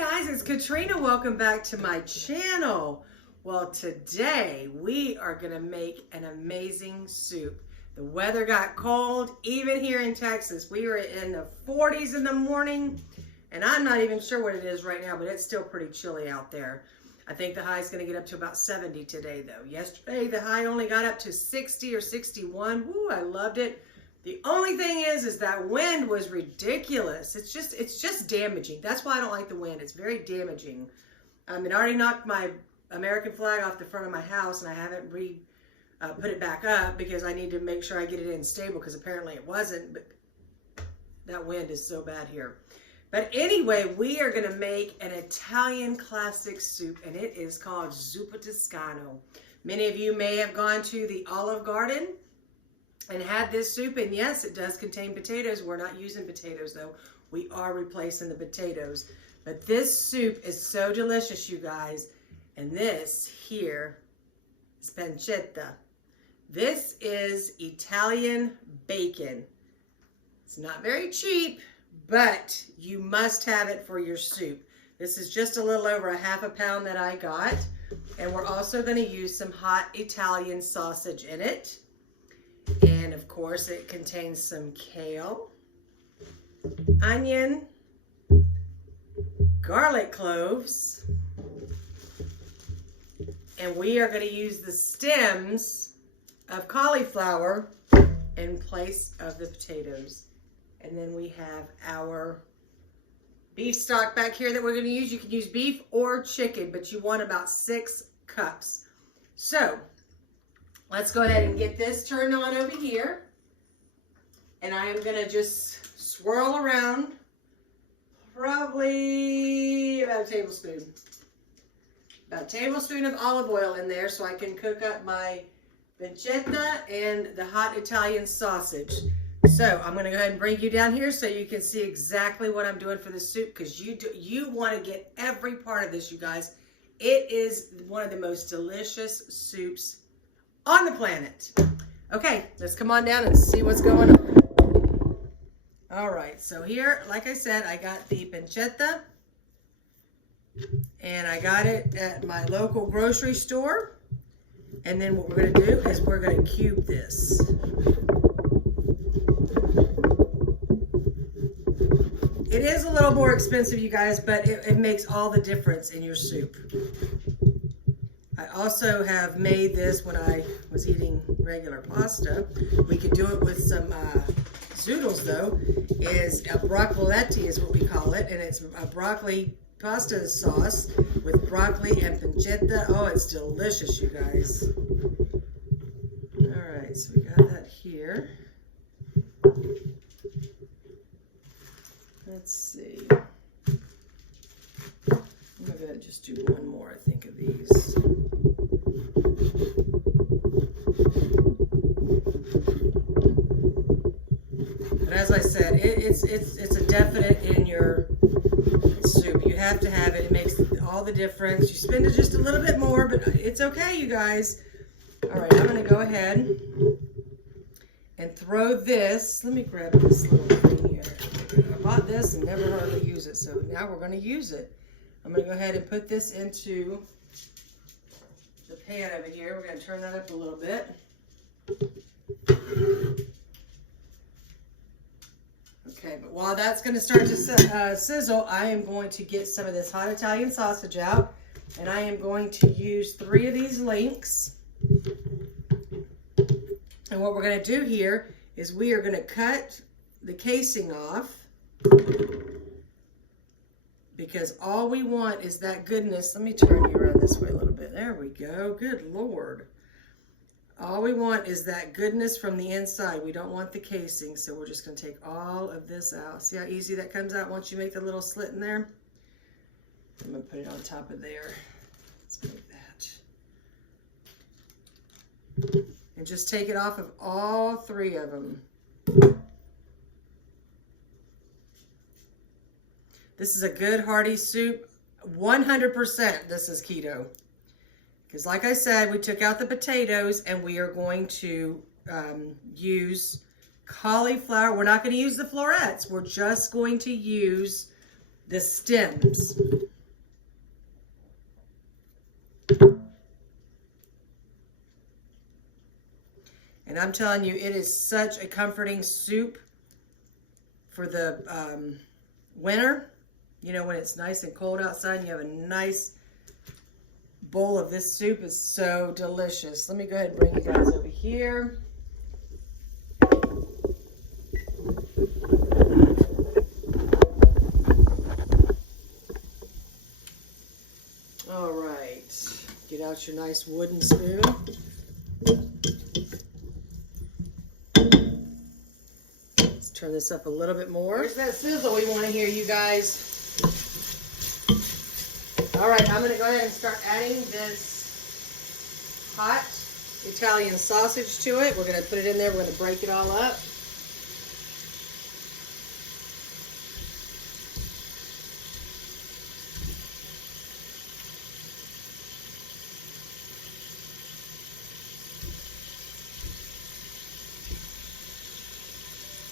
guys, it's Katrina. Welcome back to my channel. Well, today we are going to make an amazing soup. The weather got cold, even here in Texas. We were in the 40s in the morning, and I'm not even sure what it is right now, but it's still pretty chilly out there. I think the high is going to get up to about 70 today, though. Yesterday, the high only got up to 60 or 61. Woo, I loved it. The only thing is that wind was ridiculous. It's just damaging. That's why I don't like the wind. It's very damaging. It already knocked my American flag off the front of my house, and I haven't put it back up because I need to make sure I get it in stable because apparently it wasn't. But that wind is so bad here. But anyway, we are going to make an Italian classic soup, and it is called Zuppa Toscano. Many of you may have gone to the Olive Garden and had this soup, and yes, it does contain potatoes. We're not using potatoes, though. We are replacing the potatoes. But this soup is so delicious, you guys. And this here is pancetta. This is Italian bacon. It's not very cheap, but you must have it for your soup. This is just a little over ½ a pound that I got. And we're also going to use some hot Italian sausage in it. And of course, it contains some kale, onion, garlic cloves, and we are going to use the stems of cauliflower in place of the potatoes. And then we have our beef stock back here that we're going to use. You can use beef or chicken, but you want about 6 cups. So let's go ahead and get this turned on over here. And I am going to just swirl around probably about a tablespoon. About a tablespoon of olive oil in there so I can cook up my pancetta and the hot Italian sausage. So I'm going to go ahead and bring you down here so you can see exactly what I'm doing for the soup, because you want to get every part of this, you guys. It is one of the most delicious soups on the planet. Okay, let's come on down and see what's going on. All right, so here, like I said, I got the pancetta, and I got it at my local grocery store. And then what we're going to do is we're going to cube this. It is a little more expensive, you guys, but it makes all the difference in your soup. I also have made this when I was eating regular pasta. We could do it with some zoodles, though. Is a broccoletti is what we call it, and it's a broccoli pasta sauce with broccoli and pancetta. Oh, it's delicious, you guys. All right, so we got that here. Let's see. I'm going to just do one more, I think, of these. But as I said, it's a definite in your soup. You have to have it. It makes all the difference. You spend it just a little bit more, but it's okay, you guys. All right, I'm going to go ahead and throw this. Let me grab this little thing here. I bought this and never hardly use it, so now we're going to use it. I'm going to go ahead and put this into the pan over here. We're going to turn that up a little bit. Okay, but while that's going to start to sizzle, I am going to get some of this hot Italian sausage out, and I am going to use 3 of these links. And what we're going to do here is we are going to cut the casing off, because all we want is that goodness. Let me turn you around this way a little bit. There we go. Good Lord. All we want is that goodness from the inside. We don't want the casing, so we're just going to take all of this out. See how easy that comes out once you make the little slit in there? I'm going to put it on top of there. Let's make that. And just take it off of all 3 of them. This is a good hearty soup. 100% this is keto. Because like I said, we took out the potatoes and we are going to use cauliflower. We're not going to use the florets. We're just going to use the stems. And I'm telling you, it is such a comforting soup for the winter. You know, when it's nice and cold outside and you have a nice bowl of this soup. Is so delicious. Let me go ahead and bring you guys over here. All right, get out your nice wooden spoon. Let's turn this up a little bit more. Where's that sizzle we want to hear, you guys? All right, I'm going to go ahead and start adding this hot Italian sausage to it. We're going to put it in there. We're going to break it all up.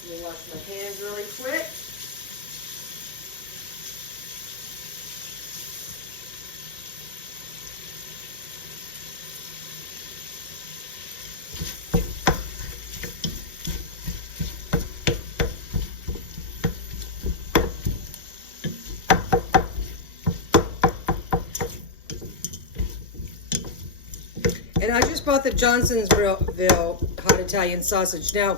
Let me wash my hands really quick. And I just bought the Johnsonville hot Italian sausage. Now,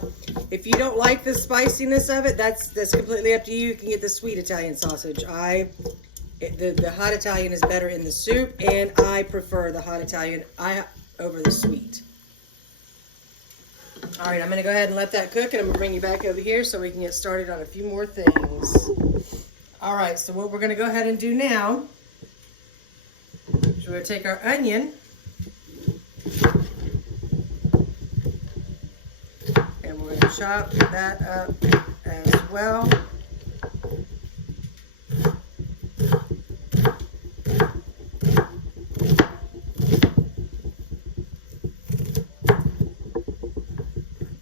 if you don't like the spiciness of it, that's completely up to you. You can get the sweet Italian sausage. The hot Italian is better in the soup, and I prefer the hot Italian over the sweet. All right, I'm going to go ahead and let that cook, and I'm going to bring you back over here so we can get started on a few more things. All right, so what we're going to go ahead and do now is we're going to take our onion, and we're going to chop that up as well.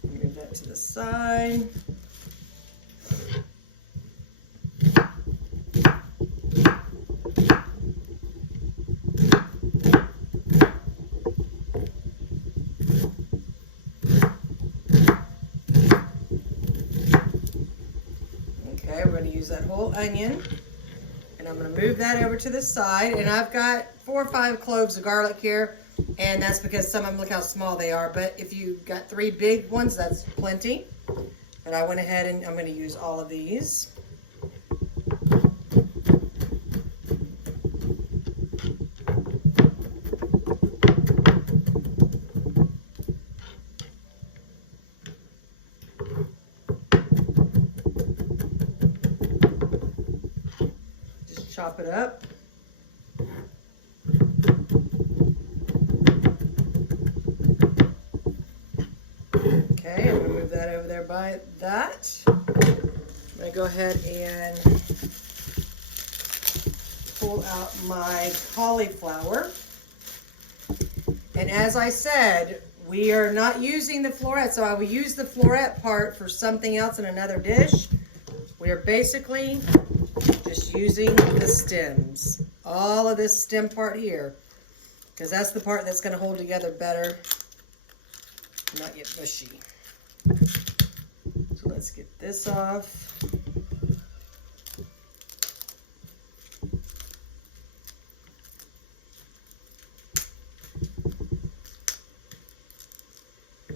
Move that to the side. We're going to use that whole onion, and I'm going to move that over to the side. And I've got 4 or 5 cloves of garlic here, and that's because some of them, look how small they are. But if you got 3 big ones, that's plenty. But I went ahead and I'm going to use all of these. Chop it up. Okay, I'm going to move that over there by that. I'm going to go ahead and pull out my cauliflower. And as I said, we are not using the floret, so I will use the floret part for something else in another dish. We are basically just using the stems, all of this stem part here, because that's the part that's going to hold together better, not get mushy. So let's get this off.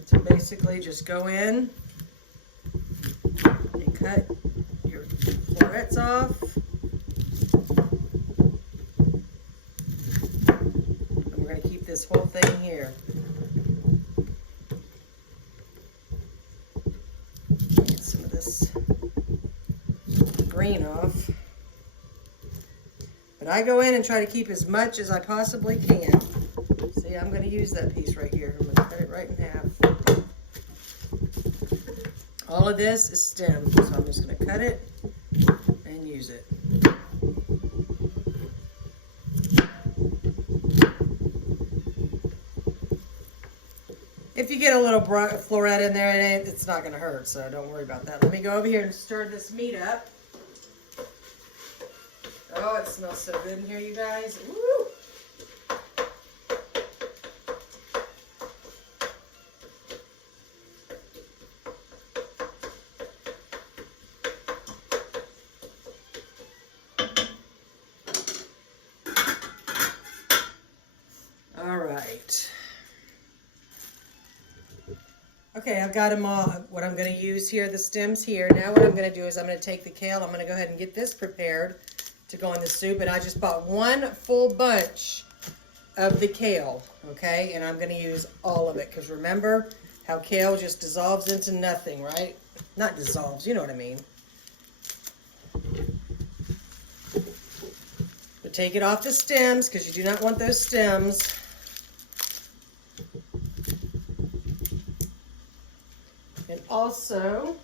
So basically just go in and cut your florets off. And we're going to keep this whole thing here. Get some of this green off. But I go in and try to keep as much as I possibly can. See, I'm going to use that piece right here. I'm going to cut it right in half. All of this is stem, so I'm just going to cut it and use it. If you get a little floret in there, it's not going to hurt, so don't worry about that. Let me go over here and stir this meat up. Oh, it smells so good in here, you guys. Woo! All right. Okay, I've got them all. What I'm going to use here, the stems here. Now what I'm going to do is I'm going to take the kale. I'm going to go ahead and get this prepared to go in the soup. And I just bought one full bunch of the kale, okay? And I'm going to use all of it because remember how kale just dissolves into nothing, right? Not dissolves, you know what I mean. But take it off the stems because you do not want those stems. And also,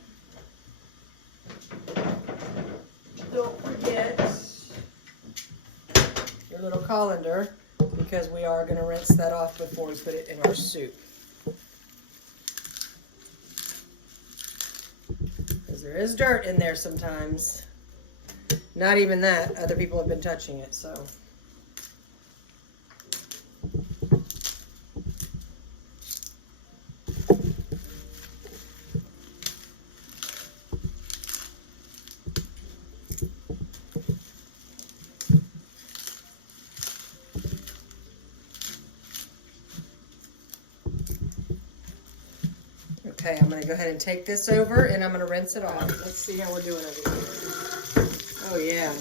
don't forget your little colander because we are going to rinse that off before we put it in our soup. Because there is dirt in there sometimes. Not even that. Other people have been touching it, so. Okay, I'm going to go ahead and take this over and I'm going to rinse it off. Let's see how we're doing over here. Oh, yeah.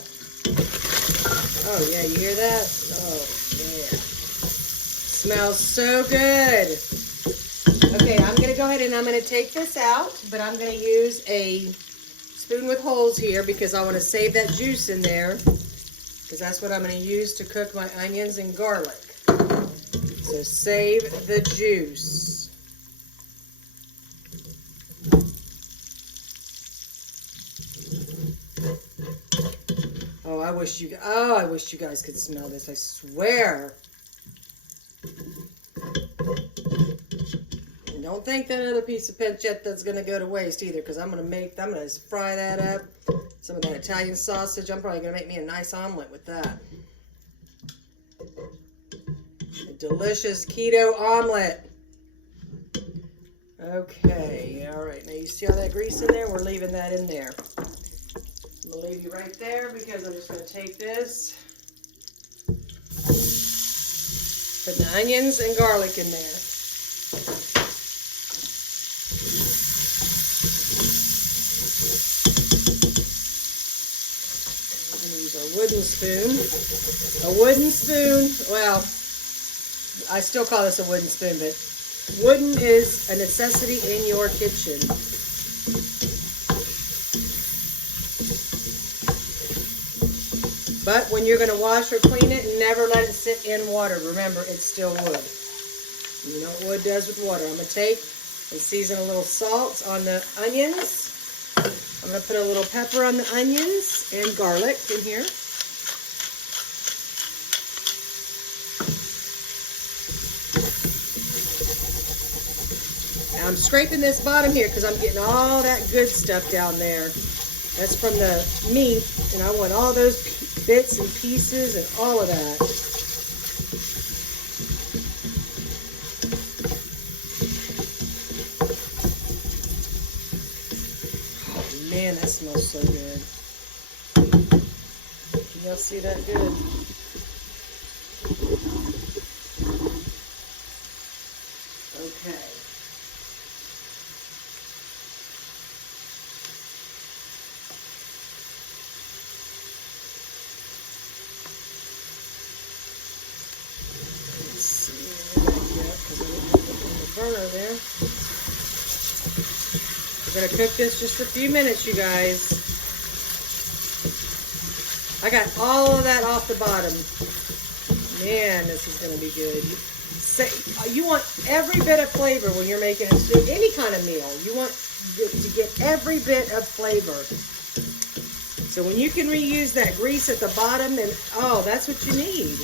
Oh, yeah, you hear that? Oh, yeah. Smells so good. Okay, I'm going to go ahead and I'm going to take this out, but I'm going to use a spoon with holes here because I want to save that juice in there because that's what I'm going to use to cook my onions and garlic. So save the juice. I wish you guys could smell this, I swear. And don't think that other piece of pancetta is going to go to waste either, because I'm going to fry that up. Some of that Italian sausage. I'm probably going to make me a nice omelet with that. A delicious keto omelet. Okay, all right. Now you see all that grease in there? We're leaving that in there. I'm going to leave you right there because I'm just going to take this, put the onions and garlic in there. I'm going to use our wooden spoon. A wooden spoon. Well, I still call this a wooden spoon, but wooden is a necessity in your kitchen. But when you're going to wash or clean it, never let it sit in water. Remember, it's still wood. You know what wood does with water. I'm going to take and season a little salt on the onions. I'm going to put a little pepper on the onions and garlic in here. Now I'm scraping this bottom here because I'm getting all that good stuff down there. That's from the meat, and I want all those bits and pieces and all of that. Oh man, that smells so good. Can y'all see that good? Okay. Burner there. We're going to cook this just a few minutes, you guys. I got all of that off the bottom. Man, this is going to be good. You want every bit of flavor when you're making a soup, any kind of meal. You want to get every bit of flavor. So when you can reuse that grease at the bottom, then, oh, that's what you need.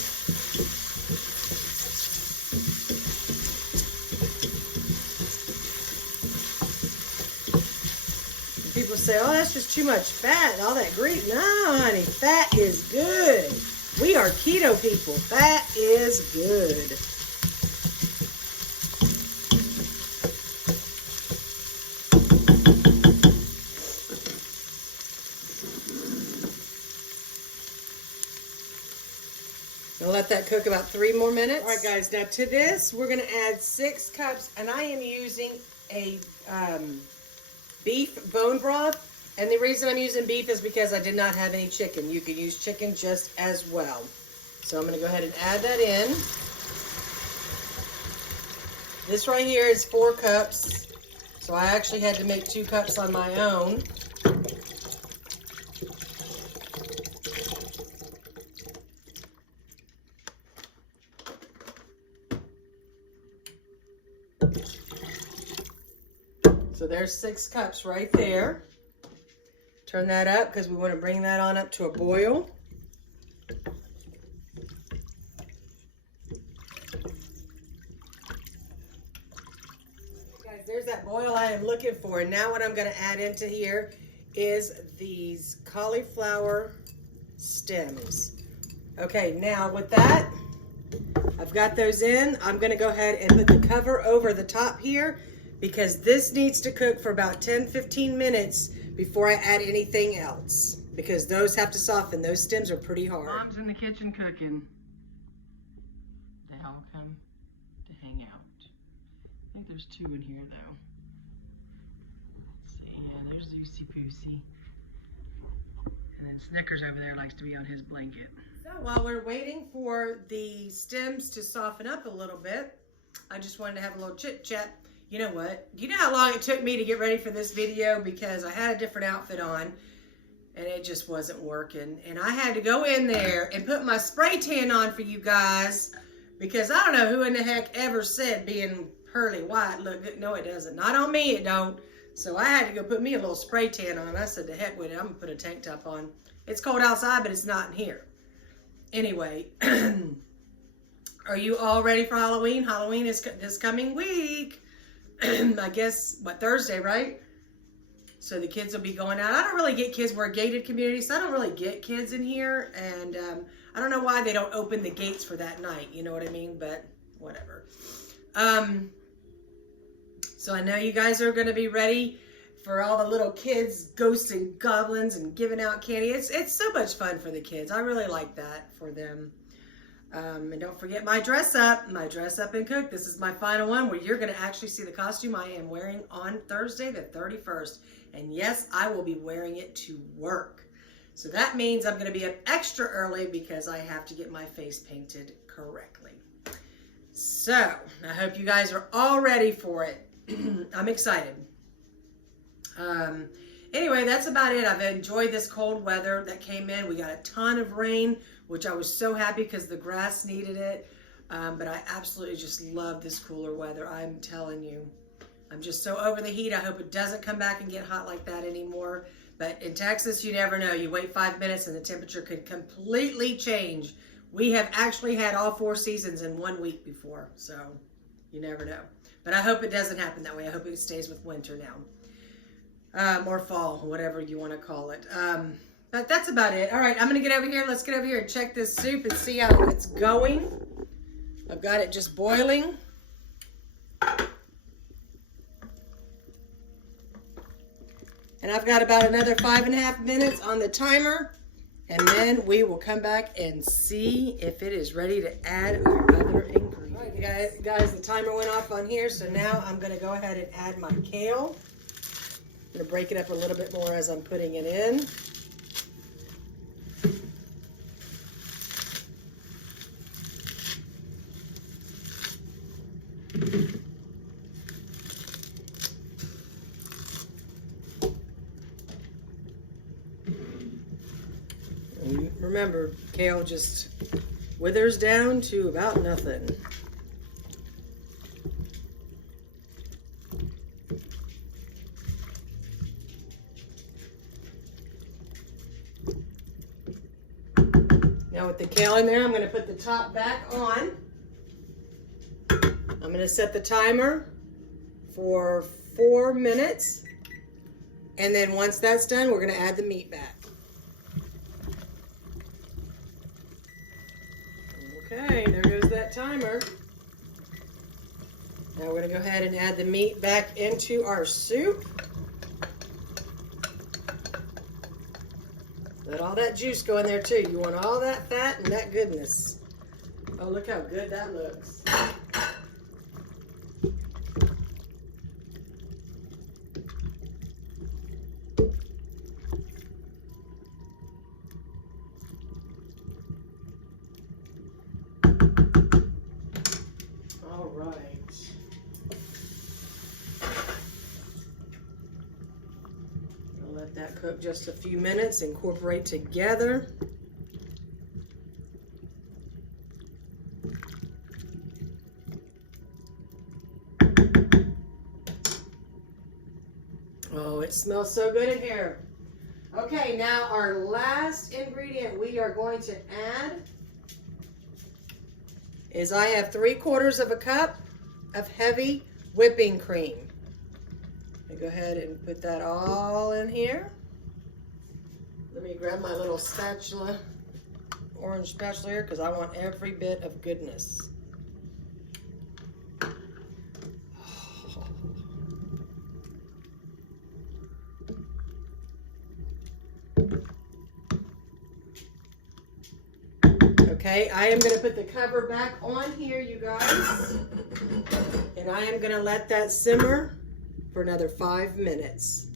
say, oh, that's just too much fat, all that grease. No, honey, fat is good. We are keto people. Fat is good. We'll let that cook about 3 more minutes. All right, guys, now to this, we're going to add 6 cups, and I am using a beef bone broth. And the reason I'm using beef is because I did not have any chicken. You can use chicken just as well. So I'm going to go ahead and add that in. This right here is 4 cups. So I actually had to make 2 cups on my own. So there's 6 cups right there. Turn that up because we want to bring that on up to a boil. Guys, there's that boil I am looking for. And now what I'm going to add into here is these cauliflower stems. Okay, now with that, I've got those in. I'm going to go ahead and put the cover over the top here because this needs to cook for about 10-15 minutes before I add anything else, because those have to soften. Those stems are pretty hard. Mom's in the kitchen cooking. They all come to hang out. I think there's 2 in here though. Let's see, yeah, there's Zucy Poosey. And then Snickers over there likes to be on his blanket. So while we're waiting for the stems to soften up a little bit, I just wanted to have a little chit chat. You know what? You know how long it took me to get ready for this video because I had a different outfit on and it just wasn't working. And I had to go in there and put my spray tan on for you guys because I don't know who in the heck ever said being pearly white look good. No, it doesn't. Not on me, it don't. So I had to go put me a little spray tan on. I said, to heck with it. I'm going to put a tank top on. It's cold outside, but it's not in here. Anyway, are you all ready for Halloween? Halloween is this coming week. I guess, what, Thursday, right? So the kids will be going out. I don't really get kids. We're a gated community, so I don't really get kids in here. And I don't know why they don't open the gates for that night. You know what I mean? But whatever. So I know you guys are going to be ready for all the little kids, ghosts and goblins, and giving out candy. It's so much fun for the kids. I really like that for them. And don't forget my dress up and cook. This is my final one where you're going to actually see the costume I am wearing on Thursday the 31st. And yes, I will be wearing it to work. So that means I'm going to be up extra early because I have to get my face painted correctly. So I hope you guys are all ready for it. I'm excited. Anyway, that's about it. I've enjoyed this cold weather that came in. We got a ton of rain, which I was so happy because the grass needed it. But I absolutely just love this cooler weather. I'm telling you, I'm just so over the heat. I hope it doesn't come back and get hot like that anymore. But in Texas, you never know. You wait 5 minutes and the temperature could completely change. We have actually had all 4 seasons in 1 week before. So you never know. But I hope it doesn't happen that way. I hope it stays with winter now. Or fall, whatever you want to call it. But that's about it. All right, I'm going to get over here. Let's get over here and check this soup and see how it's going. I've got it just boiling. And I've got about another 5.5 minutes on the timer. And then we will come back and see if it is ready to add our other ingredients. All right, guys, the timer went off on here. So now I'm going to go ahead and add my kale. I'm going to break it up a little bit more as I'm putting it in. And remember, kale just withers down to about nothing. Now with the kale in there, I'm going to put the top back on. I'm going to set the timer for 4 minutes. And then once that's done, we're going to add the meat back. Okay, there goes that timer. Now we're going to go ahead and add the meat back into our soup. Let all that juice go in there too. You want all that fat and that goodness. Oh, look how good that looks. All right. I'll let that cook just a few minutes, incorporate together. Oh, it smells so good in here. Okay, now our last ingredient we are going to add is I have 3/4 of a cup of heavy whipping cream. I'm gonna go ahead and put that all in here. Let me grab my little spatula, orange spatula here, because I want every bit of goodness. Okay, I am going to put the cover back on here, you guys, and I am going to let that simmer for another 5 minutes.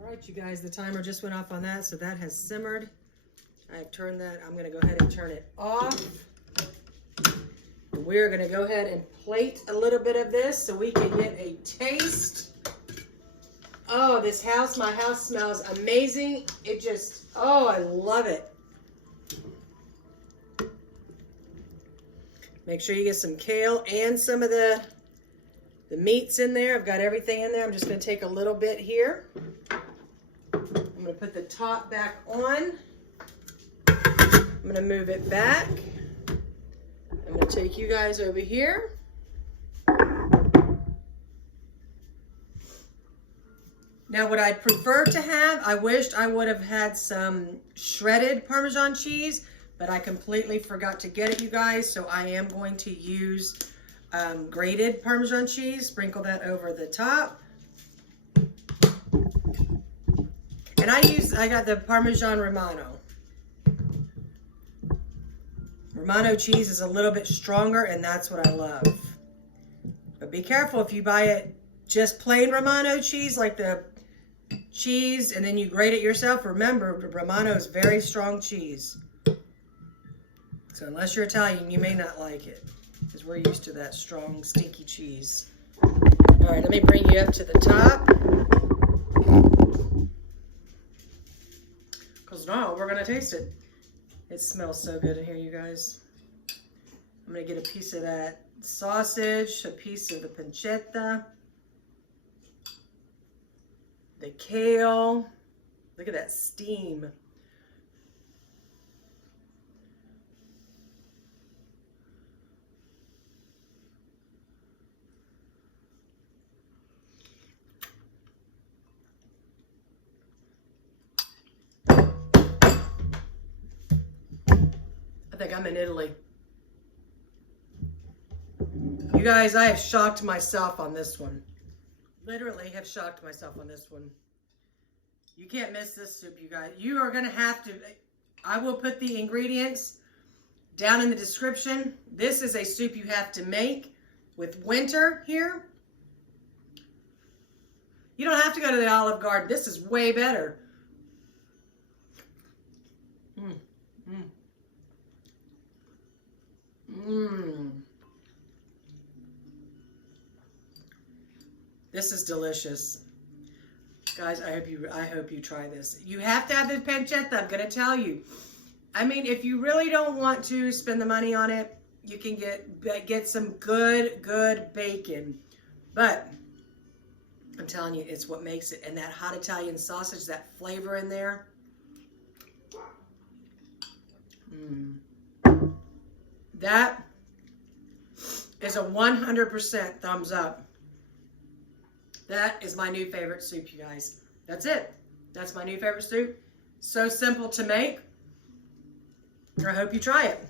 All right, you guys, the timer just went off on that, so that has simmered. I have turned that. I'm going to go ahead and turn it off. And we're going to go ahead and plate a little bit of this so we can get a taste. Oh, this house, my house smells amazing. It just, oh, I love it. Make sure you get some kale and some of the meats in there. I've got everything in there. I'm just going to take a little bit here. I'm going to put the top back on. I'm going to move it back. I'm going to take you guys over here. Now, what I'd prefer to have, I wished I would have had some shredded Parmesan cheese, but I completely forgot to get it, you guys. So I am going to use grated Parmesan cheese, sprinkle that over the top. And I got the Parmesan Romano. Romano cheese is a little bit stronger, and that's what I love. But be careful if you buy it just plain Romano cheese, like the cheese, and then you grate it yourself. Remember, Romano is very strong cheese. So unless you're Italian, you may not like it, because we're used to that strong, stinky cheese. All right, let me bring you up to the top. Because now we're going to taste it. It smells so good in here, you guys. I'm going to get a piece of that sausage, a piece of the pancetta, the kale. Look at that steam. I think I'm in Italy. You guys, I have shocked myself on this one. Literally have shocked myself on this one. You can't miss this soup, you guys. You are going to have to, I will put the ingredients down in the description. This is a soup you have to make with winter here. You don't have to go to the Olive Garden. This is way better. This is delicious. Guys, I hope you try this. You have to have the pancetta, I'm gonna tell you. I mean, if you really don't want to spend the money on it, you can get some good bacon. But I'm telling you, it's what makes it. And that hot Italian sausage, that flavor in there. That is a 100% thumbs up That is my new favorite soup, you guys. That's it. That's my new favorite soup. So simple to make. I hope you try it.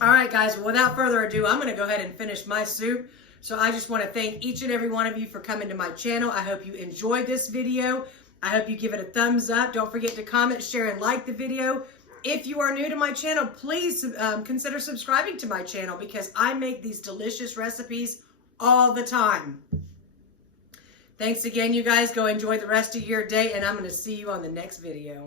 All right, guys, well, without further ado, I'm going to go ahead and finish my soup. So I just want to thank each and every one of you for coming to my channel. I hope you enjoyed this video. I hope you give it a thumbs up. Don't forget to comment, share, and like the video. If you are new to my channel, please consider subscribing to my channel because I make these delicious recipes all the time. Thanks again, you guys. Go enjoy the rest of your day, and I'm going to see you on the next video.